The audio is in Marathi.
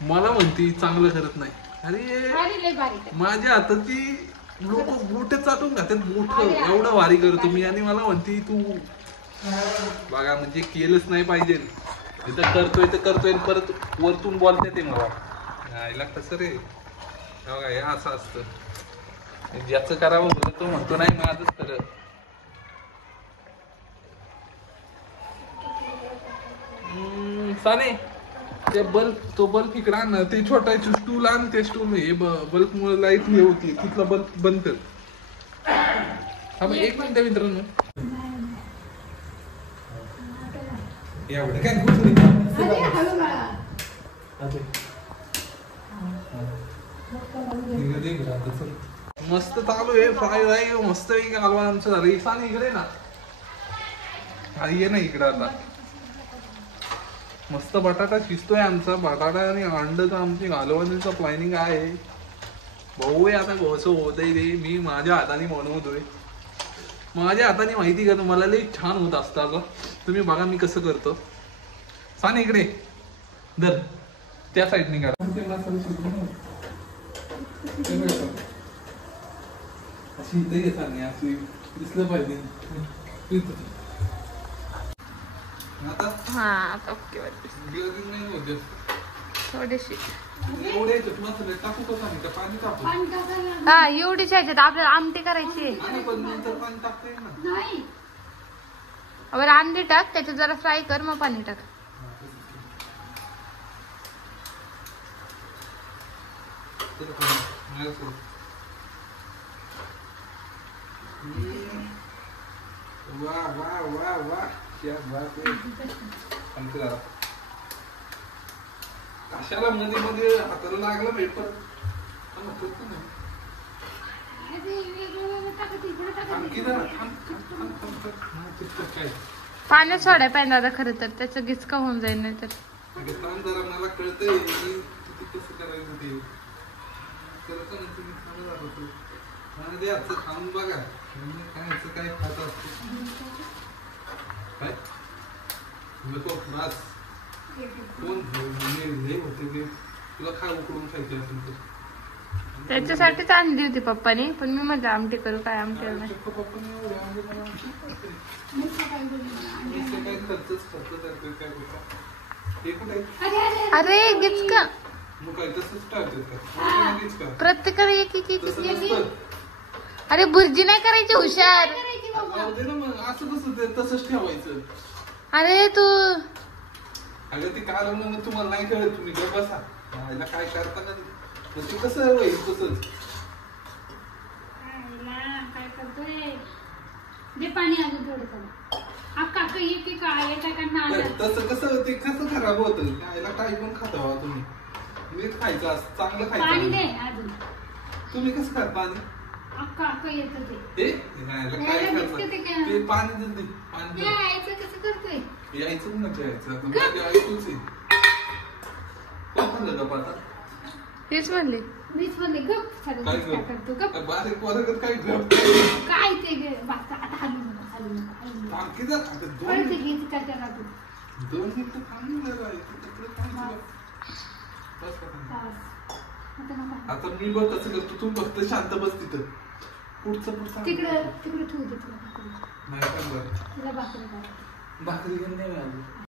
मला म्हणती चांगलं करत नाही. अरे माझ्या हाताची लोक मोठे चाटून खातात मोठं एवढं भारी करतो मी आणि मला म्हणती तू बघा म्हणजे केलंच नाही पाहिजे. इथं करतोय परत वरतून बोलते ते मला आईला कसं रे बघा हे असं असतं ज्याचं करावं होतं तो म्हणतो नाही माझंच खरं. साने ते बल्ब इकडे आण ना ते छोटा स्टूल आण ते स्टूल हे बल्ब मुळे लाईट हे होती तिथला बल्ब बंद कर. हा मग 1 मिनिट मित्रांनो एवढं काय मस्त चालू आहे फ्राय आहे मस्त कालवा आमचं झालं. साने इकडे ना ये ना इकडे आता मस्त बटाटा शिजतोय आमचा बटाटा आणि अंडचं आमची घालवण्याचं प्लॅनिंग आहे. भाऊ आता कसं होतंय ते मी माझ्या हाताने बनवतोय. माझ्या हाताने माहिती का मला लई छान होत असतं. तुम्ही बघा मी कसं करतो. साने इकडे धर त्या साईडने काढा अशी इथे साने अशी दिसलं पाहिजे. थोडीशी हा एवढीच ह्याच्यात आपल्याला आमटी करायची. बरं अंडी टाक त्याच्यात जरा फ्राय कर मग पाणी टाक. वाह वाह वाह वाह क्या बात आहे. कशाला मध्ये मध्ये हाताला लागलं पेपर पाण्यात सोडाय पाहिजे दादा खरं तर त्याचं गिचका होऊन जाईल नाही तर. जरा मला कळतंय कसं करायचं ते खाऊन बघा काय खात असतो काय नको बस कोण हे होते ते तुला खा उकडून खायचे असेल तर. त्याच्यासाठीच आणली होती पप्पानी पण मी म्हटलं आमटी करू काय आमटी नाही. अरे गिचका प्रत्येकाला एक एक. अरे भुर्जी नाही करायची हुशार. असं कसं तसंच ठेवायचं. अरे तू अगं ते काल म्हणून तुम्हाला नाही कळत तुम्ही बसा काय करता का ते कसं होईल तसंच. काय करतोय दे पाणी अजून थोडं तसं कसं ते कसं खराब होतं खायला काही पण खाता तुम्ही मीठ खायचं असं चांगलं खायचं. तुम्ही कसं खात पाणी ते पाणी यायचं म्हणजे यायचं तेच म्हणले बारीक वरगत काय काय ते दोन मिनिटं थांबून आता मी बघ कसं करतो तू फक्त शांत बस तिथं पुढचं तिकडे ठेवू दे भाकरी घेऊन नाही